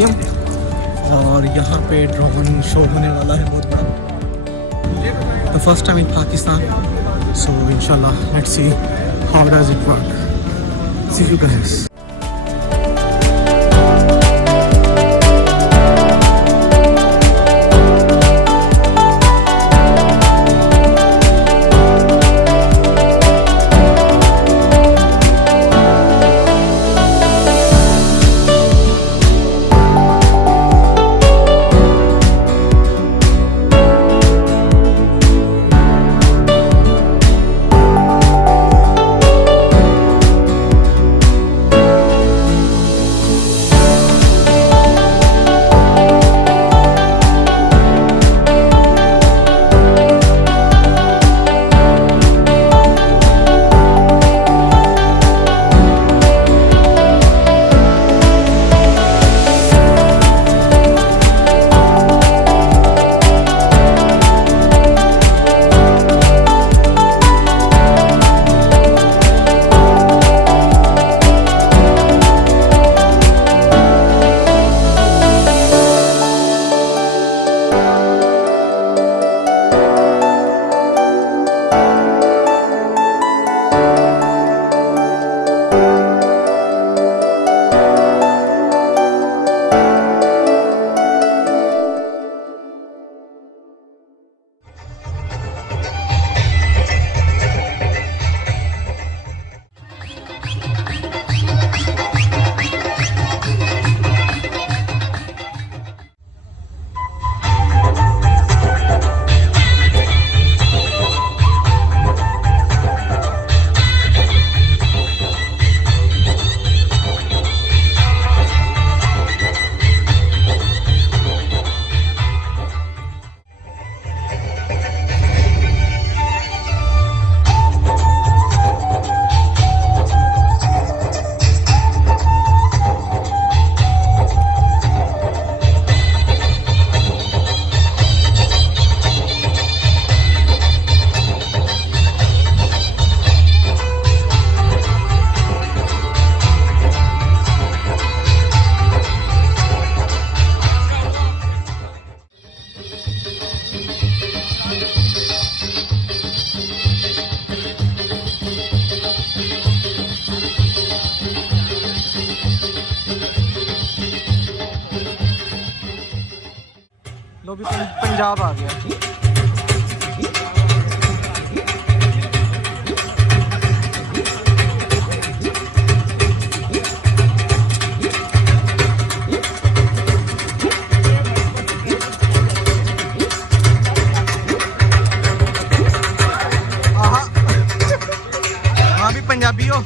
Museum और यहाँ पे ड्रोन शो होने वाला है बहुत बड़ा। The first time in Pakistan, so इंशाल्लाह let's see how does it work. See you guys. लो भी पंजाब आ गया। हाँ भी पंजाबी हो।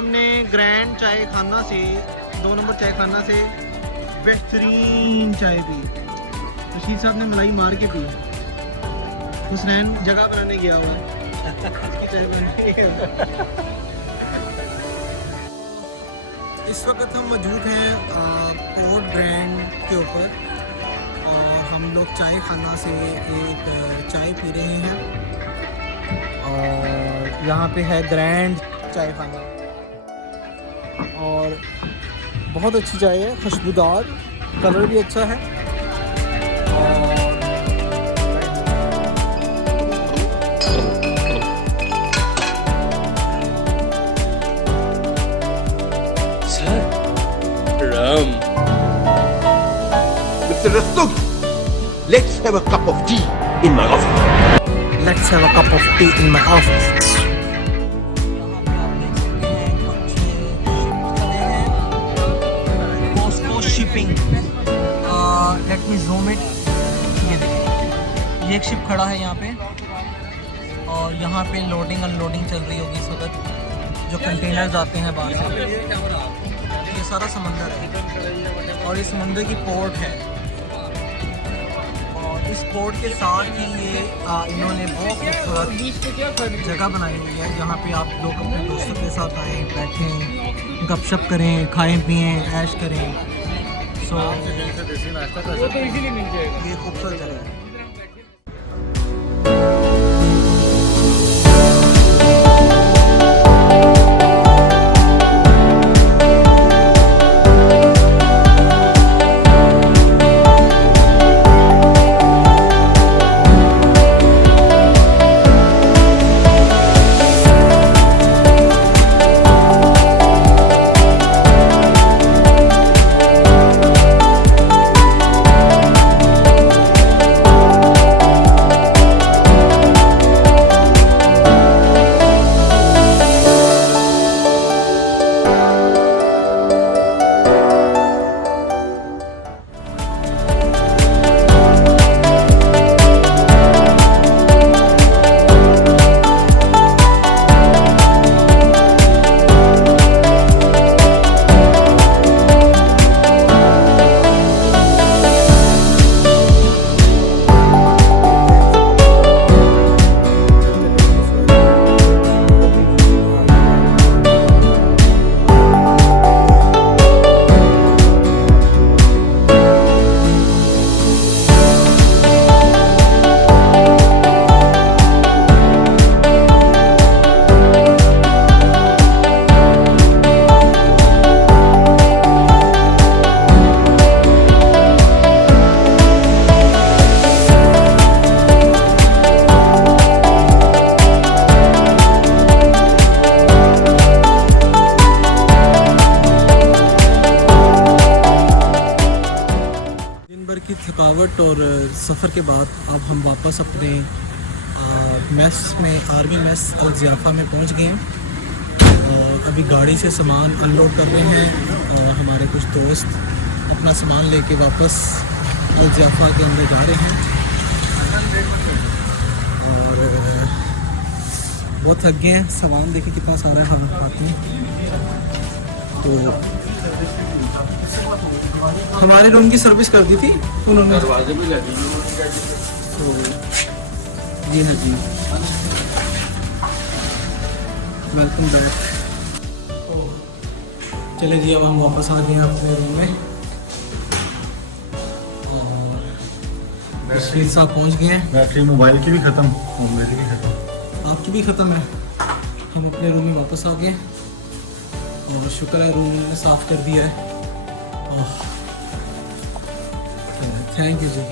हमने ग्रैंड चाय खाना से 2 नंबर चाय खाना से बेहतरीन चाय पी। रशीद साहब ने मलाई मार के पी। हुसनैन जगह बनाने गया हुआ चाय बनाने गया। इस वक्त हम मौजूद हैं पोर्ट ग्रैंड के ऊपर और हम लोग चाय खाना से एक चाय पी रहे हैं और यहाँ पे है ग्रैंड चाय खाना और बहुत अच्छी चाय है, खुशबूदार, कलर भी अच्छा है। Mr. Rastuk, let's have a cup of tea in my office. Let's have a cup of tea in my office. Post shipping. Let me zoom it. ये देखिए, ये एक शिप खड़ा है यहाँ पे और यहाँ पे लोडिंग अनलोडिंग चल रही होगी इस वक्त, जो कंटेनर्स आते हैं बाहर से। ये सारा समंदर है और ये समंदर की पोर्ट है और इस पोर्ट के साथ ही ये इन्होंने बहुत खूबसूरत जगह बनाई हुई है जहाँ पे आप लोग अपने दोस्तों के साथ आएँ, बैठें, गपशप करें, खाएं पिएं, ऐश करें। सो ये खूबसूरत जगह है। की थकावट और सफ़र के बाद अब हम वापस अपने मेस में, आर्मी मेस अल ज़ियाफ़ा में पहुंच गए हैं और अभी गाड़ी से सामान अनलोड कर रहे हैं और हमारे कुछ दोस्त अपना सामान लेके वापस अल ज़ियाफ़ा के अंदर जा रहे हैं और बहुत थक गए हैं। सामान देखिए कितना सारा है हाथ में। तो हमारे रूम की सर्विस कर दी थी उन्होंने, दरवाजे भी लगी। तो ये है जी, वेलकम बैक। चले जी, अब हम वापस आ गए हैं अपने रूम में और रशीद साहब पहुंच गए हैं। बैटरी मोबाइल की भी ख़त्म, मेरी भी ख़त्म, आपकी भी ख़त्म है। हम अपने रूम में वापस आ गए और शुक्र है रूम ने साफ़ कर दिया है। Thank you ji.